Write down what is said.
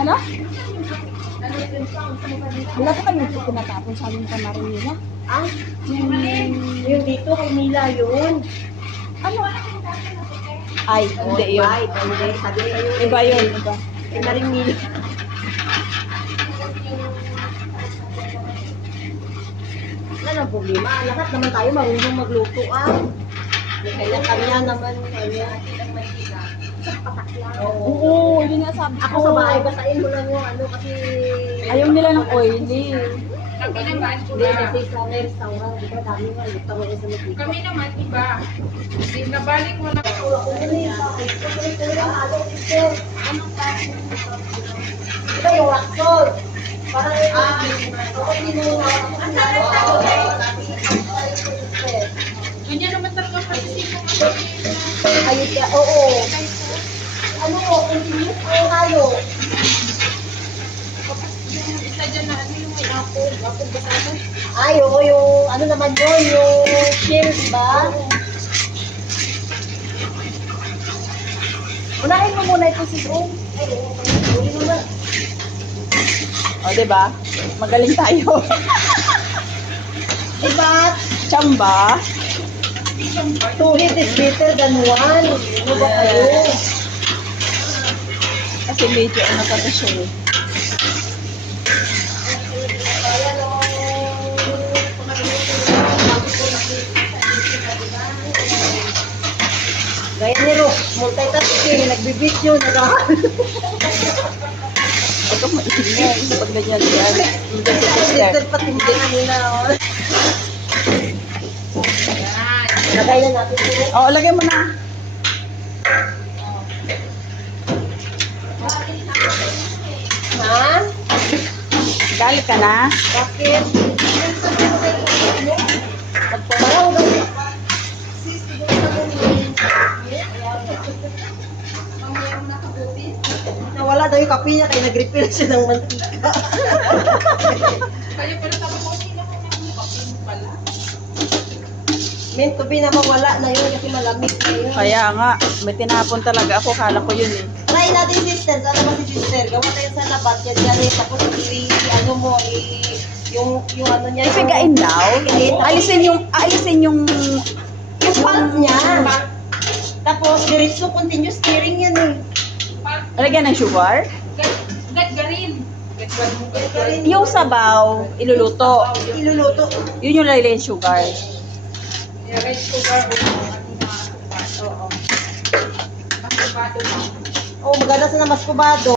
Ano? Wala pa kami pinatapon sa aming kamarin nila. Ah, yung dito kay Mila yun. Ano? Ay, hindi yun. Ay, hindi. Sabi sa'yo. Iba yun, iba. Kay Maring Mila. Ano ang problema? Lahat naman tayo marunong magluto May kanya-kanya naman. Oo. Oo, yun nga sabi Ako sa bahay, basahin mo lang yung kasi... Ayaw nila ng oily. Kami naman, Hindi, kasi sa restaurant, di ba, dami nga, luto mo sa mga kami naman iba. Di nabalik mo na. Ito yung waxol. Parang Ganyan naman tatlo kasi sino ayun ka, oo. Ano ko, continuous o halo? yung isa dyan na ano yung may apple basado. Ay, oo, yung ano naman yun, yung chill, di ba? Unahin mo muna ito si Bro. Ay, oo, uli mo na. O, diba? Magaling tayo. Diba? Chamba. Two hit is better than one. Ano ba kayo? Kasi medyo ano pa siya eh. Ayan, gaya ni Ro, multitasking, nagbibidyo, Huwag kang maingay. Pag ganyan yan. Hindi si sister. sister pati mga nila. Yan. Lagay na natin ito. Oo, lagay mo na. Ha? Galit ka na. Bakit? Parang ganyan. Nawala daw yung kape niya kaya nag-refill siya ng mantika. Kaya pala sabi ko, sino ko nakapin pala? Meant to be na mawala na yun kasi malamig na yun. Kaya nga, may tinapon talaga ako. Kala ko yun eh. Try natin sister, sana ba si sister? Gawa tayo sa labat, yan yan tapos ano mo, yung ano niya. Ipigain daw. Alisin yung yung pulp niya. Tapos diretso continuous stirring yan eh. lagyan ng sugar. Gatgarin. Yung sabaw, iluluto. Iluluto. Yun yung lalagyan ng sugar. Red sugar o ano na. Oo. Mas kubado lang. Oh, maganda sa namas kubado.